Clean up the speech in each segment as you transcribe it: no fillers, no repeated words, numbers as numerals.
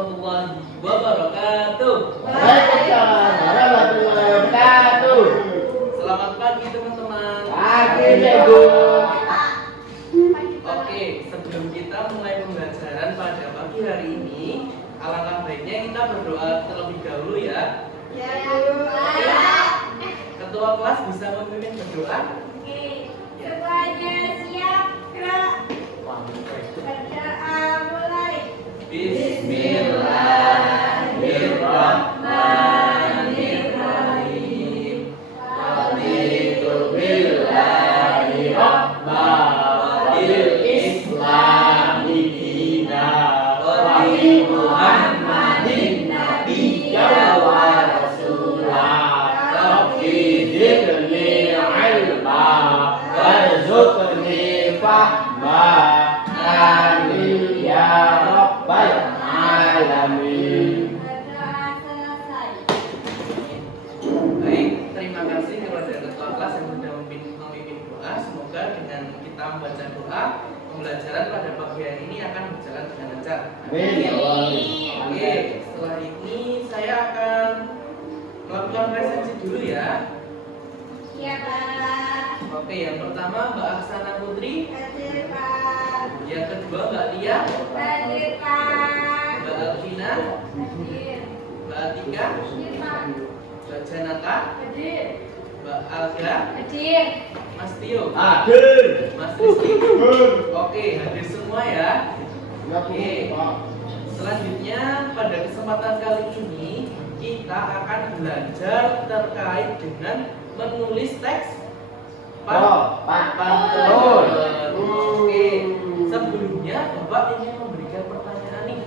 warahmatullahi wabarakatuh. Waalaikumsalam warahmatullahi wabarakatuh. Selamat pagi teman-teman. Pagi, Ibu. Oke, sebelum kita mulai pembelajaran pada pagi hari ini, alangkah baiknya kita berdoa terlebih dahulu ya. Ketua kelas bisa memimpin berdoa. Semuanya siap, gerak. Berdoa mulai. Bismillahirrahmanirrahim. Raditu billahi rabba wa bil islami dina wa bi Muhammadin nabiyya wa rasula. Rabbi zidni ilma warzuqni fahma. Amin ya rabbal alamin. Berdoa selesai. Baik, terima kasih kepada ketua kelas yang sudah memimpin doa. Semoga dengan kita membaca doa, pembelajaran pada pagi hari ini akan berjalan dengan lancar. Amin ya Allah. Oke, setelah ini saya akan melakukan presensi dulu ya. Iya, Pak. Oke, yang pertama Mbak Aksana Putri, Hadir, Pak. yang kedua Mbak Lia, Hadir, Pak. Mbak Alvina, Hadir. Mbak Atika, Hadir, Pak. Mbak Janata, Hadir. Mbak Alga, Hadir. Mas Tio, Hadir. Mas Rizky. Oke, hadir semua ya. Oke. Selanjutnya pada kesempatan kali ini kita akan belajar terkait dengan menulis teks pantun. Oke. Sebelumnya Bapak ingin memberikan pertanyaan nih.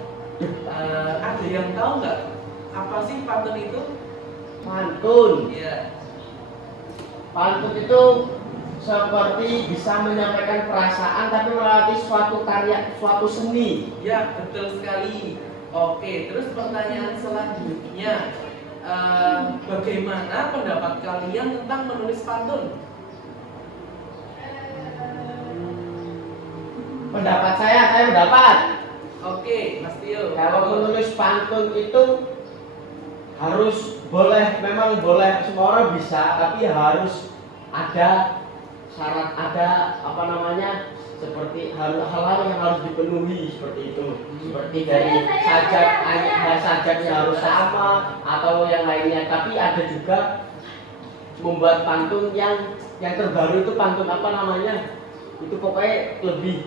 Ada yang tahu nggak apa sih pantun itu? Pantun. Ya. Pantun itu seperti bisa menyampaikan perasaan tapi melalui suatu karya, suatu seni. Ya, betul sekali. Oke, terus pertanyaan selanjutnya, bagaimana pendapat kalian tentang menulis pantun? Pendapat saya pendapat. Oke, Mas Tio. Kalau menulis pantun itu harus memang boleh semua orang bisa, tapi harus ada syarat, ada seperti hal-hal yang harus dipenuhi seperti itu. Seperti dari sajaknya harus sama atau yang lainnya. Tapi ada juga membuat pantun yang terbaru itu pantun itu pokoknya lebih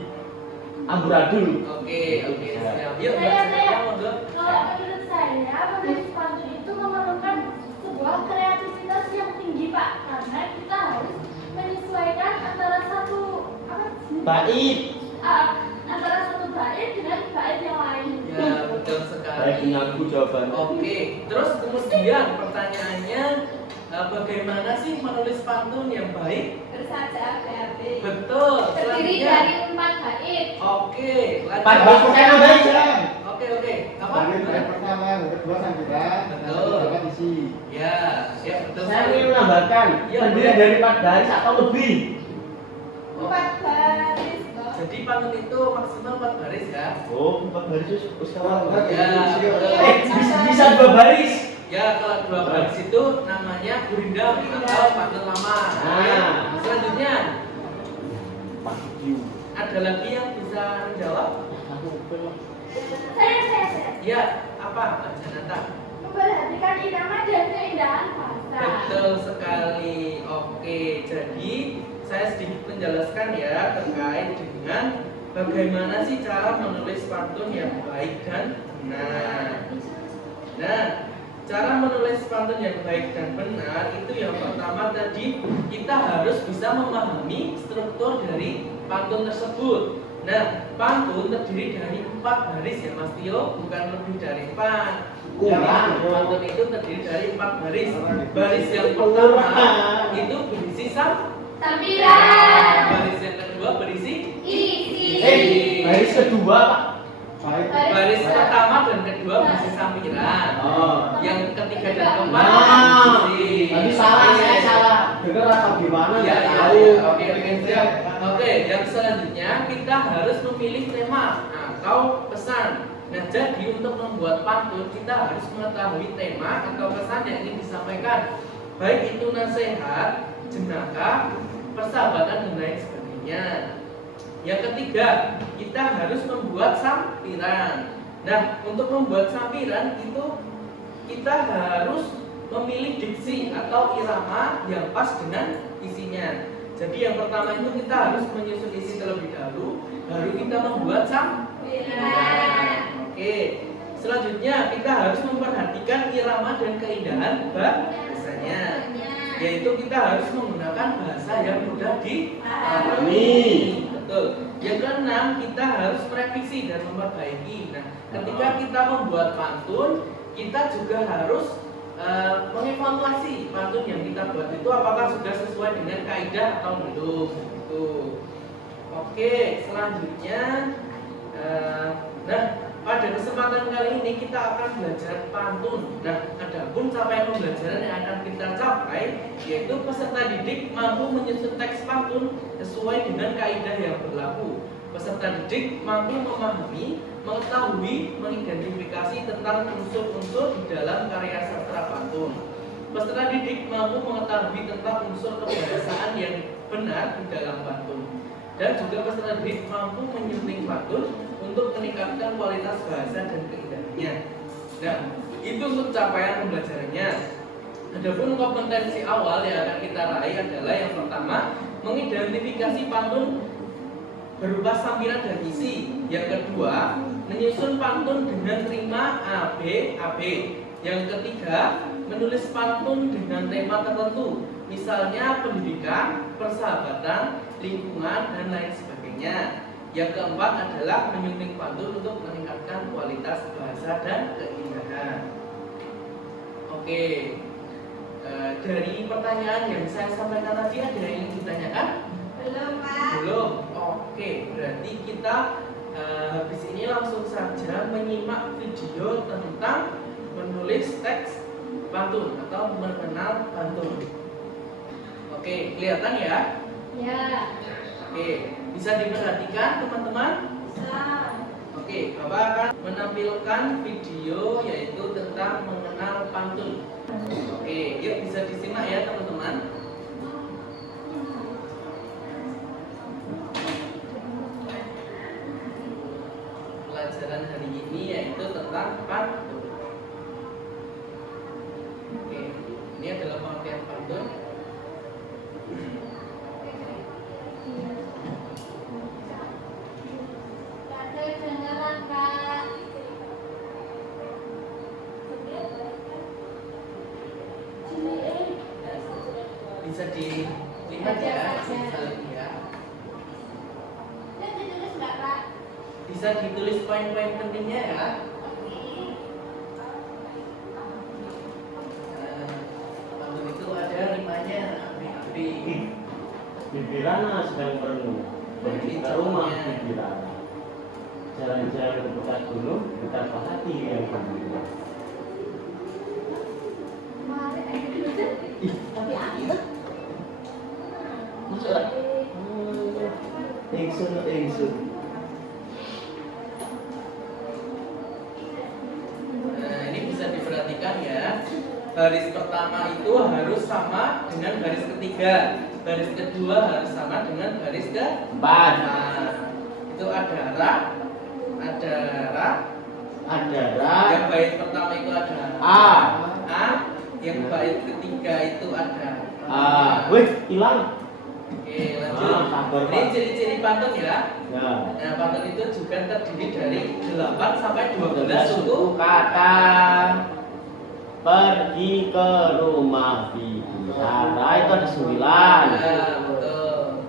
amburadul. Oke, siap. Yuk, Saya. Mbak, monggo. Kalau menurut saya, menulis pantun itu memerlukan sebuah kreativitas yang tinggi, Pak. Karena kita harus menyesuaikan antara satu Bait. antara satu bait dengan bait yang lain. Ya, betul sekali. Baik, ngaku jawabannya. Oke, terus kemudian pertanyaannya, bagaimana sih menulis pantun yang baik? Bersaja BAB. Betul. Terdiri Selanjutnya. dari 4 bait. Oke, lanjut. 14% baik. Oke. Apa? Yang pertama, yang kedua sambilan, Betul. yang ketiga isi. Ya, betul Saya sekali. ingin menambahkan Ya, terdiri boleh. dari 4 baris atau lebih. 4 baris. Jadi pantun itu maksimal 4 baris ya? Oh, 4 baris itu sekarang. Ya. Bisa 2 baris. Ya, kalau 2 baris itu namanya gurindam atau pantun lama. Nah. Selanjutnya, ada lagi yang bisa menjawab? Saya. Ya, apa Mbak Janata? Memperhatikan irama dan keindahan bahasa. Betul sekali. Oke, jadi saya sedikit menjelaskan ya terkait dengan bagaimana sih cara menulis pantun yang baik dan benar. Nah, cara menulis pantun yang baik dan benar itu yang pertama tadi kita harus bisa memahami struktur dari pantun tersebut. Nah, pantun terdiri dari 4 baris ya Mas Tio, bukan lebih dari 4. Kurang. Pantun itu terdiri dari 4 baris. Baris yang pertama itu berisi Sambilan. baris yang kedua berisi Isi. Baris kedua, Pak. Baik. baris pertama dan kedua berisi sampiran. Oh. Yang ketiga dan keempat Nah, berisi. tadi saya salah dengar atau gimana? Ya, Nggak ya, tahu. ya. Oke, siap. Oke, yang selanjutnya kita harus memilih tema atau pesan. Nah, jadi untuk membuat pantun kita harus mengetahui tema atau pesan yang ingin disampaikan, baik itu nasihat, jenaka, persahabatan dan lain sebagainya. Yang ketiga, kita harus membuat sampiran. Nah, untuk membuat sampiran itu kita harus memilih diksi atau irama yang pas dengan isinya. Jadi yang pertama itu kita harus menyusun isi terlebih dahulu, baru kita membuat sampiran. Oke. Selanjutnya kita harus memperhatikan irama dan keindahan bahasanya, yaitu kita harus menggunakan bahasa yang mudah dipahami. Betul. Yang keenam, kita harus merevisi dan memperbaiki. Nah, ketika kita membuat pantun, kita juga harus mengevaluasi pantun yang kita buat itu apakah sudah sesuai dengan kaidah atau belum. Gitu. Oke, selanjutnya, nah pada kesempatan kali ini kita akan belajar pantun. Nah, adapun capaian pembelajaran yang akan kita capai yaitu peserta didik mampu menyusun teks pantun sesuai dengan kaidah yang berlaku. Peserta didik mampu memahami, mengetahui, mengidentifikasi tentang unsur-unsur di dalam karya sastra pantun. Peserta didik mampu mengetahui tentang unsur kebahasaan yang benar di dalam pantun. Dan juga peserta didik mampu menyunting pantun untuk meningkatkan kualitas bahasa dan keindahannya. Nah, itu untuk capaian pembelajarannya. Adapun kompetensi awal yang akan kita raih adalah yang pertama, mengidentifikasi pantun berupa sampiran dan isi. Yang kedua, menyusun pantun dengan rima AB. Yang ketiga, menulis pantun dengan tema tertentu, misalnya pendidikan, persahabatan, lingkungan, dan lain sebagainya. Yang keempat adalah menyunting pantun untuk meningkatkan kualitas bahasa dan keindahan. Oke, dari pertanyaan yang saya sampaikan tadi ada yang ingin ditanyakan? Belum, Pak. Belum. Oke, berarti kita habis ini langsung saja menyimak video tentang menulis teks pantun atau mengenal pantun. Oke, kelihatan ya? Ya. Oke, bisa diperhatikan teman-teman? Bisa. Oke, Bapak akan menampilkan video yaitu tentang mengenal pantun. Oke, yuk bisa disimak ya teman-teman. Pelajaran hari ini yaitu tentang pantun. Oke, ini adalah pengertian pantun. Kedengaran, Kak. Bisa dilihat ya, bisa ya. Ini ditulis nggak, Kak? Bisa ditulis poin-poin pentingnya ya. Pantun itu ada rimanya api-api. Bibirana sedang merenung pergi ke rumah Bibirana. Jalan-jalan ke dekat gunung, betapa hati yang gembira. Tapi aneh. Masuk lah. Ingsun. Nah, ini bisa diperhatikan ya. Baris pertama itu harus sama dengan baris ketiga. Baris kedua harus sama dengan baris keempat. Nah, itu ada ra. Yang bait pertama itu ada a. Yang bait ketiga itu ada Wih, hilang. Oke, lanjut. Ini ciri-ciri pantun ya. Nah, pantun itu juga terdiri dari 8 sampai 12 suku kata. Pergi ke rumah Bibi Rara itu ada 9. Ya, betul.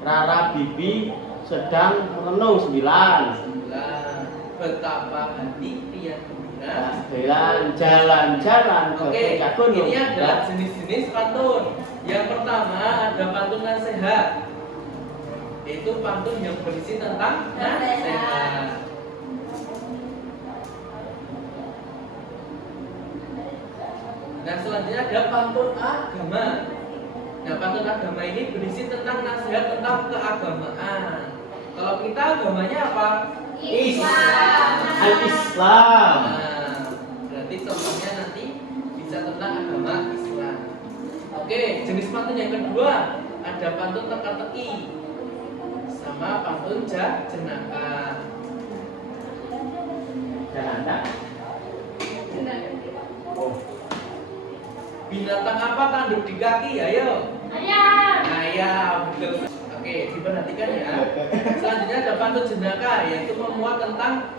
Rara Bibi sedang merenung 9. Betapa hati pria gembira jalan-jalan ke Oke, puncak gunung. ini adalah jenis-jenis pantun. Yang pertama ada pantun nasihat, yaitu pantun yang berisi tentang nasihat. Nah, selanjutnya ada pantun agama. Nah, pantun agama ini berisi tentang nasihat tentang keagamaan. Kalau kita agamanya apa? Al-Islam. Nah, berarti contohnya nanti bisa tentang agama Islam. Oke, jenis pantun yang kedua ada pantun teka-teki sama pantun jenaka. Jangan. Oh. Binatang apa tanduk di kaki? Ayo. Ayam. Ayam, betul. Oke, diperhatikan ya. Selanjutnya ada pantun jenaka, yaitu memuat tentang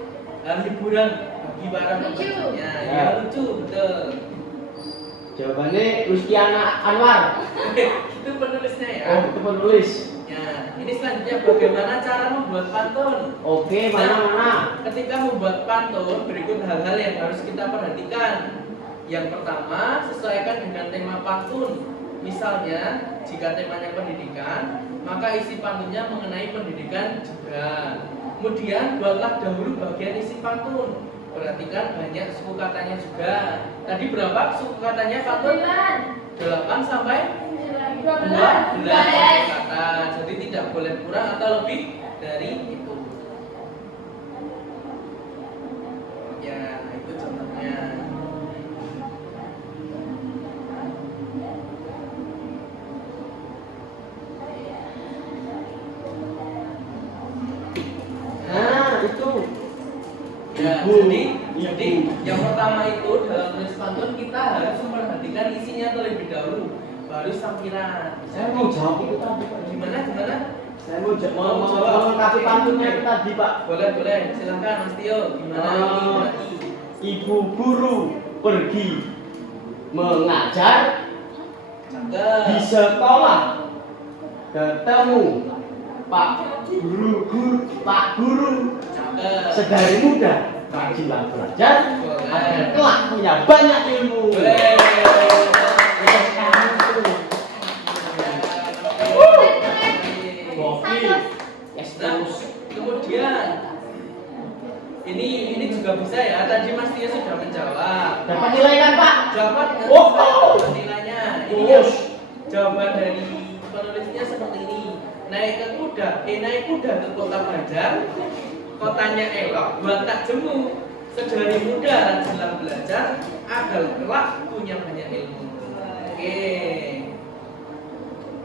hiburan bagi para Lucu. pembacanya. Ya, lucu, betul. Jawabannya Rustiana Anwar. Itu penulisnya ya. Oh, itu penulis. Ya, ini selanjutnya bagaimana cara membuat pantun. Oke, mana? Ketika membuat pantun, berikut hal-hal yang harus kita perhatikan. Yang pertama, sesuaikan dengan tema pantun. Misalnya, jika temanya pendidikan, maka isi pantunnya mengenai pendidikan juga. Kemudian, buatlah dahulu bagian isi pantun. Perhatikan banyak suku katanya juga. Tadi berapa suku katanya pantun? 8 sampai 12 suku kata. Jadi tidak boleh kurang atau lebih dari itu. Ya, itu contohnya. Nah, itu. Ya, Ibu. jadi yang pertama itu dalam tulis pantun kita harus memperhatikan isinya terlebih dahulu, baru sampiran. Saya mau jawab itu tadi, Pak. Gimana? Saya mau melengkapi pantunnya itu tadi, Pak. Boleh, silakan Mas Tio. Gimana ini berarti? Ibu guru pergi mengajar di Cakep. sekolah, ketemu Pak Guru Cakep. sedari muda rajinlah belajar agar kelak punya banyak ilmu. Boleh. Gokil. Yes, Nah, terus. kemudian ini juga bisa ya. Tadi Mas Tio sudah menjawab. Dapat nilai kan, Pak? Dapat Oh. nilainya. Ini Terus. jawaban dari penulisnya seperti ini. Naik kuda ke kota Banjar. Kotanya elok, buat tak jemu. Sedari muda rajinlah belajar agar kelak punya banyak ilmu. Oke.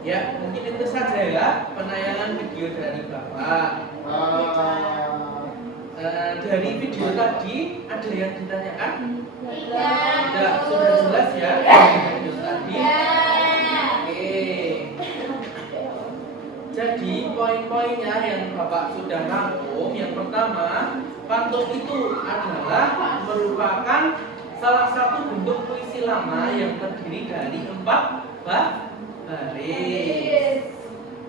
Ya, mungkin itu saja ya penayangan video dari Bapak. Dari video tadi ada yang ditanyakan? Tidak, sudah jelas ya video tadi. Oke. Jadi poin-poinnya yang Bapak sudah rangkum, yang pertama, pantun itu adalah merupakan salah satu bentuk puisi lama yang terdiri dari 4 baris.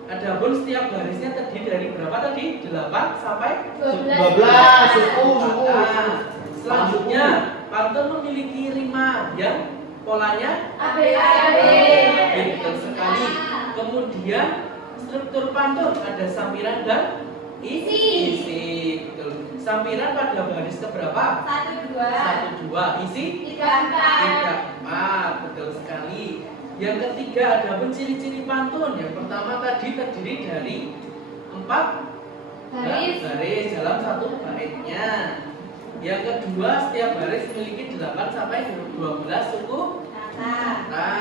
Adapun setiap barisnya terdiri dari berapa tadi? 8 sampai 12 suku. Nah, selanjutnya pantun memiliki rima yang polanya betul sekali. Kemudian struktur pantun ada sampiran dan isi. Betul. Sampiran pada baris keberapa? 1, 2. Isi 3, 4. Betul sekali. Yang ketiga ada ciri-ciri pantun. Yang pertama tadi terdiri dari 4 baris dalam satu baitnya. Yang kedua, setiap baris memiliki 8 sampai 12 suku kata.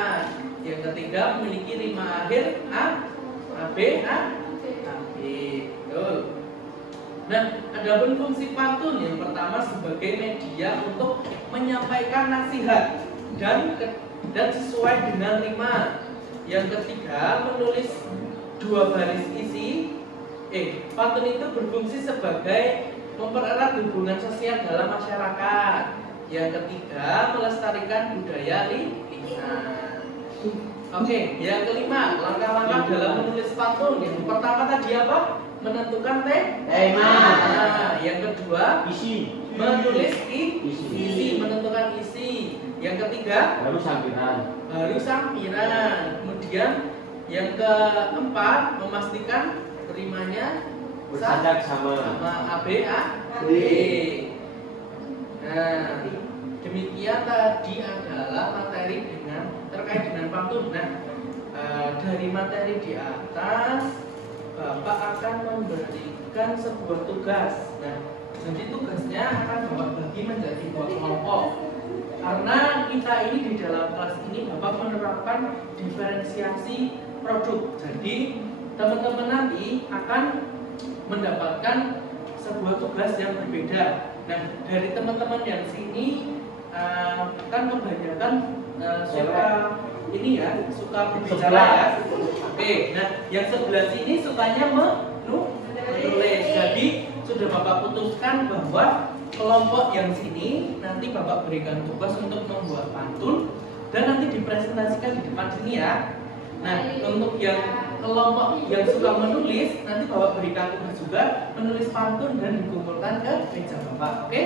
Yang ketiga memiliki rima akhir A, B. Betul. Nah, adapun fungsi pantun yang pertama sebagai media untuk menyampaikan nasihat dan sesuai dengan rima. Yang ketiga, menulis 2 baris isi. Pantun itu berfungsi sebagai mempererat hubungan sosial dalam masyarakat. Yang ketiga, melestarikan budaya lisan. Oke, yang kelima, langkah-langkah dalam menulis pantun. Yang pertama tadi apa? Menentukan tema. Nah, yang kedua, Isi. menulis Isi. menentukan isi. Yang ketiga, Baru sampiran. Kemudian yang keempat, memastikan rimanya Bersadak sama. A, B. Nah, demikian tadi adalah materi terkait dengan pantun. Nah, dari materi di atas Bapak akan memberikan sebuah tugas. Nah, jadi tugasnya akan Bapak bagi menjadi 2 kelompok. Karena kita ini di dalam kelas ini Bapak menerapkan diferensiasi produk. Jadi teman-teman nanti akan mendapatkan sebuah tugas yang berbeda. Nah, dari teman-teman yang sini kan kebanyakan suka ini ya, suka berbicara ya. Oke, nah yang sebelah sini sukanya menulis. Jadi sudah Bapak putuskan bahwa kelompok yang sini nanti Bapak berikan tugas untuk membuat pantun dan nanti dipresentasikan di depan sini ya. Nah, untuk yang kelompok yang suka menulis nanti Bapak berikan tugas juga menulis pantun dan dikumpulkan ke meja Bapak. Oke?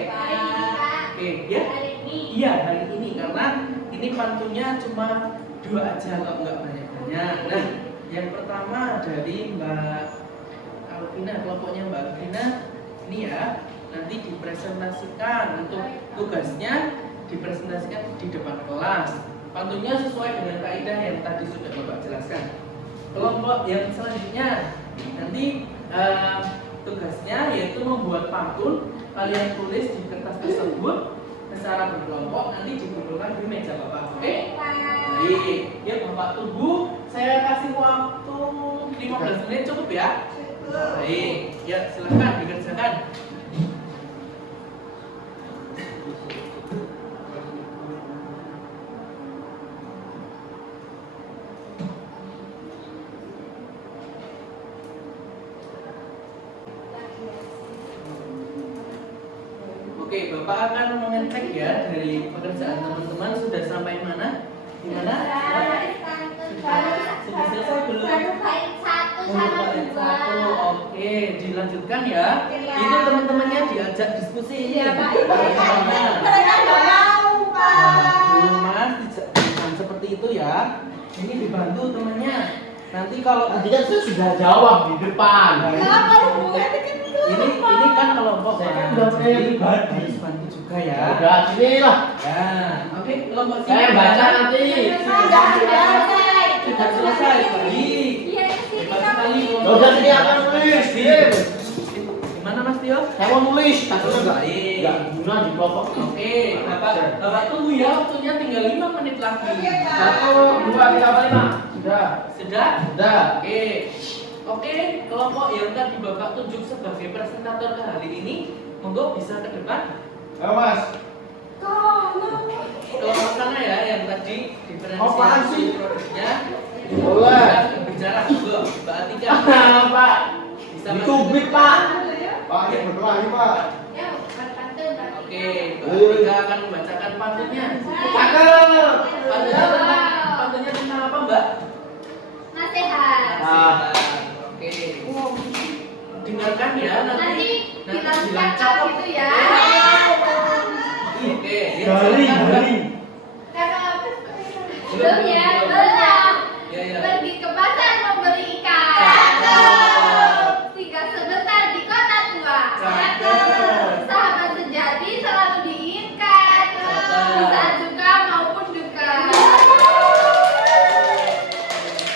Oke, ya? Iya, hari ini karena ini pantunnya cuma 2 aja kok, nggak banyak-banyak. Nah, yang pertama dari Mbak Alvina, kelompoknya Mbak Alvina ini ya, nanti dipresentasikan untuk tugasnya dipresentasikan di depan kelas. Pantunnya sesuai dengan kaidah yang tadi sudah Bapak jelaskan. Kelompok yang selanjutnya nanti tugasnya yaitu membuat pantun. Kalian tulis di kertas tersebut secara berkelompok, nanti dikumpulkan di meja Bapak. Oke? Baik, ya Bapak tunggu. Saya kasih waktu 15 menit cukup ya? Baik, ya silakan dikerjakan. Oke, Bapak akan mengecek ya dari pekerjaan teman-teman sudah sampai mana? Di mana? Sudah selesai belum? Bait 1. Oke, dilanjutkan ya. Itu teman-temannya diajak diskusi. Iya, Pak. Mas, jangan seperti itu ya. Ini dibantu temannya. Nanti kalau Tadi kan saya sudah jawab di depan. ini kan kelompok Saya kan Mas. udah punya Jadi pribadi. harus bantu juga ya. Udah sini lah. Ya, oke kelompok sini. Saya baca nanti. Sudah selesai. Baik. Hebat sekali. Ya udah sini akan nulis. Diem. Gimana Mas Tio? Saya mau nulis. Tapi enggak. Baik. Enggak guna di kelompok. Oke, Bapak tunggu ya, waktunya tinggal 5 menit lagi. 1, 2, 3, 4, 5. Sudah. Sudah? Sudah. Oke. Oke, kelompok yang tadi Bapak tunjuk sebagai presentator kali ini, monggo bisa ke depan. Ayo Mas. Kelompok sana ya, yang tadi Apaan diferensiasi sih? produknya. Boleh. Kita bicara, monggo, Mbak Atika. Pak. Bisa Ditubik, Pak. Pak, ini berkelahi Pak. Oke, Mbak Atika akan membacakan pantunnya. Cakep. Pantunnya tentang apa, Mbak? Nasihat. Oke. Dengarkan ya nanti Nanti bilang cakep cakep gitu ya. Oke, ya, Garing, silakan, Mbak. garing. Belum ya, belum. Ya, ya. Pergi ke pasar membeli ikan. Cakep. Tinggal sebentar di kota tua. Cakep. Sahabat sejati selalu diinginkan. Cakep. Di saat suka maupun duka.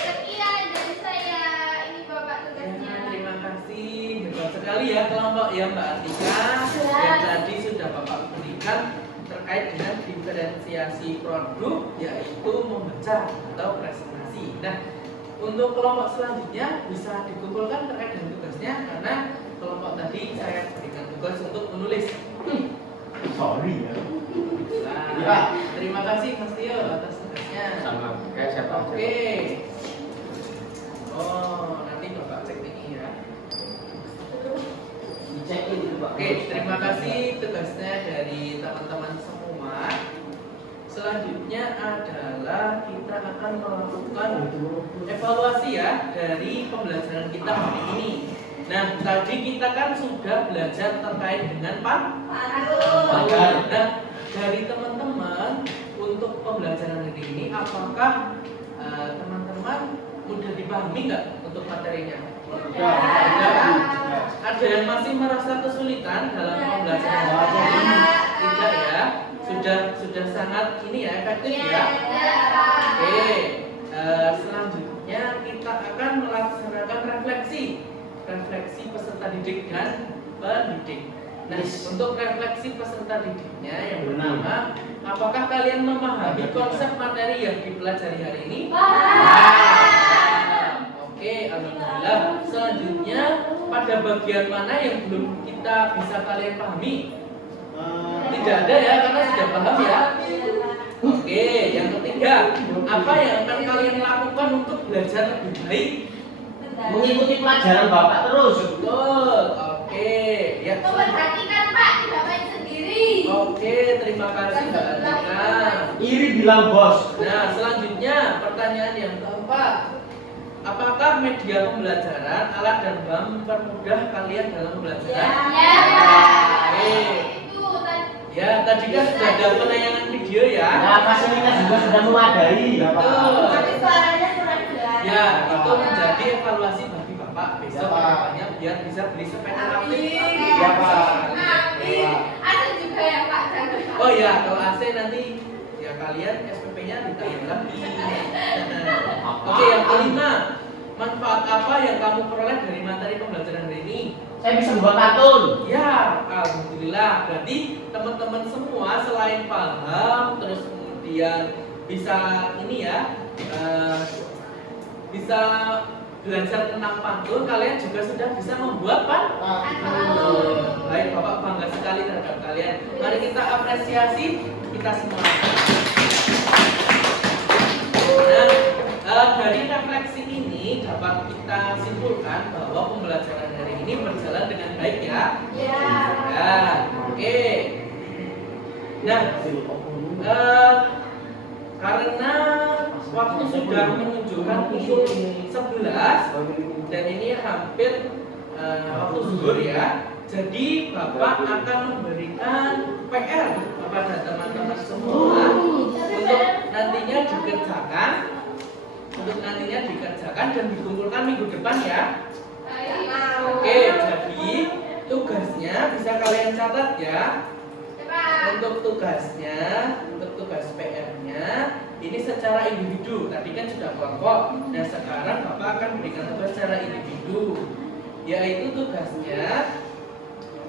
Sekian dari saya. Ini Bapak Ya, tugasnya. terima kasih. Hebat sekali ya kelompok ya Mbak Atika. Yang tadi sudah Bapak berikan terkait dengan diferensiasi produk, yaitu membaca atau presentasi. Nah, untuk kelompok selanjutnya bisa dikumpulkan terkait dengan tugasnya, karena kelompok tadi saya berikan tugas untuk menulis. Sorry ya. Nah, Ya. terima kasih Mas Tio atas tugasnya. Sama kayak siapa aja. Oke. Oh, nanti Bapak cek ini ya. Dicekin itu, Pak. Oke, terima kasih tugasnya dari teman-teman semua. Selanjutnya adalah kita akan melakukan evaluasi ya dari pembelajaran kita hari ini. Nah, tadi kita kan sudah belajar terkait dengan pantun. Nah, dari teman-teman untuk pembelajaran hari ini, apakah teman-teman mudah dipahami nggak untuk materinya? Ada yang masih merasa kesulitan dalam pembelajaran hari ini? Tidak ya? Sudah sangat ini ya efektif ya. Oke, selanjutnya kita akan melaksanakan refleksi. refleksi peserta didik dan pendidik. Nah, untuk refleksi peserta didiknya yang pertama, apakah kalian memahami konsep materi yang dipelajari hari ini? Oke, alhamdulillah. Selanjutnya, pada bagian mana yang belum kita bisa kalian pahami? Tidak ada ya, karena sudah paham ya. Oke, yang ketiga, apa yang akan kalian lakukan untuk belajar lebih baik? Mengikuti pelajaran Bapak terus. Betul. Oke, ya. Memperhatikan Pak, tidak main sendiri. Oke, terima kasih Mbak Atika. Iri bilang bos. Nah, selanjutnya pertanyaan yang keempat. Apakah media pembelajaran, alat dan bahan mempermudah kalian dalam pembelajaran? Ya, Pak. Oke. Itu tadi. Ya, tadi kan sudah ada penayangan video ya. Nah, fasilitas juga sudah memadai. Betul. Tapi suaranya kurang jelas. Ya, itu menjadi evaluasi bagi Bapak besok Ya, Pak. kedepannya biar bisa beli sepeda aktif. Ya, Pak. Amin. Ada juga ya Pak. Oh ya, kalau AC nanti ya kalian SPP-nya ditambah lagi. Oke, yang kelima, manfaat apa yang kamu peroleh dari materi pembelajaran hari ini? Saya bisa membuat kartun. Ya, alhamdulillah. Berarti teman-teman semua selain paham, terus kemudian bisa ini ya, bisa belajar tentang pantun, kalian juga sudah bisa membuat pantun. Baik, Bapak bangga sekali terhadap kalian. Mari kita apresiasi kita semua. Nah, dari refleksi ini dapat kita simpulkan bahwa pembelajaran hari ini berjalan dengan baik ya. Ya. Ya, oke. Nah, karena waktu sudah menunjukkan pukul 11 dan ini hampir waktu zuhur ya. Jadi Bapak akan memberikan PR kepada teman-teman semua untuk nantinya dikerjakan dan dikumpulkan minggu depan ya. Oke, jadi tugasnya bisa kalian catat ya. Untuk tugas PR-nya ini secara individu. Tadi kan sudah kelompok. Nah, sekarang Bapak akan berikan tugas secara individu. Yaitu tugasnya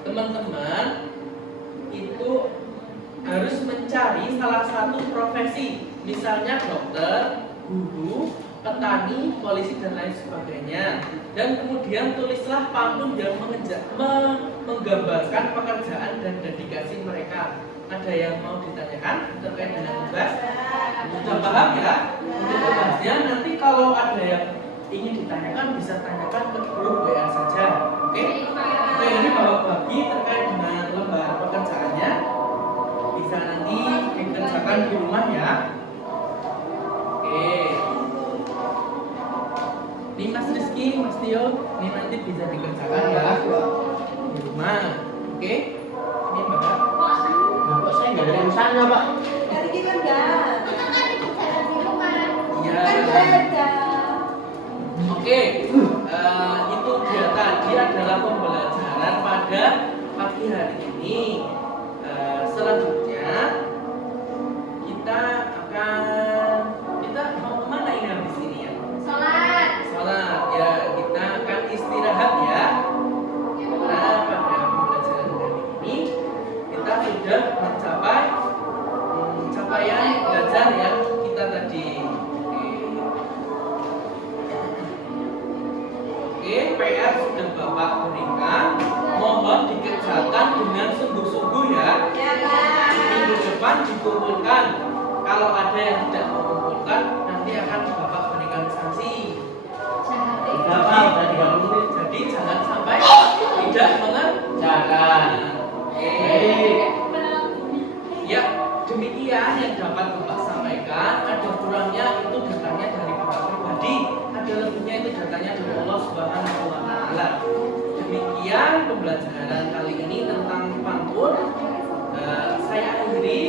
teman-teman itu harus mencari salah satu profesi, misalnya dokter, guru, petani, polisi dan lain sebagainya. Dan kemudian tulislah pantun yang menggambarkan pekerjaan dan dedikasi mereka. Ada yang mau ditanyakan terkait dengan tugas? Sudah paham ya? Untuk tugasnya nanti kalau ada yang ingin ditanyakan bisa tanyakan ke grup WA saja. Oke? Oke, ini Bapak bagi terkait dengan lembar pekerjaannya. Bisa nanti dikerjakan di rumah ya. Oke. Ini Mas Rizky, Mas Tio, ini nanti bisa dikerjakan ya di rumah. Oke? Ini Bapak. Bapak saya nggak ada urusannya Pak. Dari kita enggak. Kita kan itu jalan di rumah. Iya. Kan beda. Oke, itu dia tadi adalah pembelajaran pada pagi hari ini. Selanjutnya kita mau kemana ini habis ini ya? Sholat. Sholat ya, kita akan istirahat ya. Karena pada pembelajaran hari ini kita sudah mencapai capaian belajar yang kita tadi. Oke, PR sudah Bapak berikan. Mohon dikerjakan dengan sungguh-sungguh ya. Ya, Pak. Minggu depan dikumpulkan. Kalau ada yang tidak mengumpulkan, nanti akan Bapak berikan sanksi. Udah Pak, udah 30 menit. Jadi jangan sampai tidak mengerjakan. Oke. Ya, demikian yang dapat Bapak sampaikan. Ada kurangnya itu datanya dari Bapak pribadi, ada lebihnya itu datanya dari Allah Subhanahu wa taala. Demikian pembelajaran kali ini tentang pantun. Saya akhiri.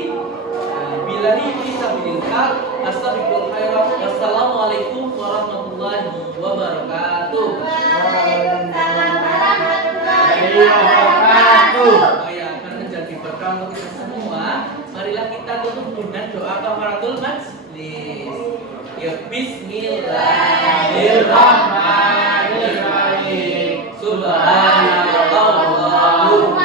Billahi fisabilillah. Astagfirul khairat. Wassalamualaikum warahmatullahi wabarakatuh. Waalaikumsalam warahmatullahi wabarakatuh. Wabarakatuh. Oh ya, akan menjadi berkah untuk kita semua. Marilah kita tutup dengan doa kafaratul majlis. Ya, Bismillahirrahmanirrahim. Subhanallah.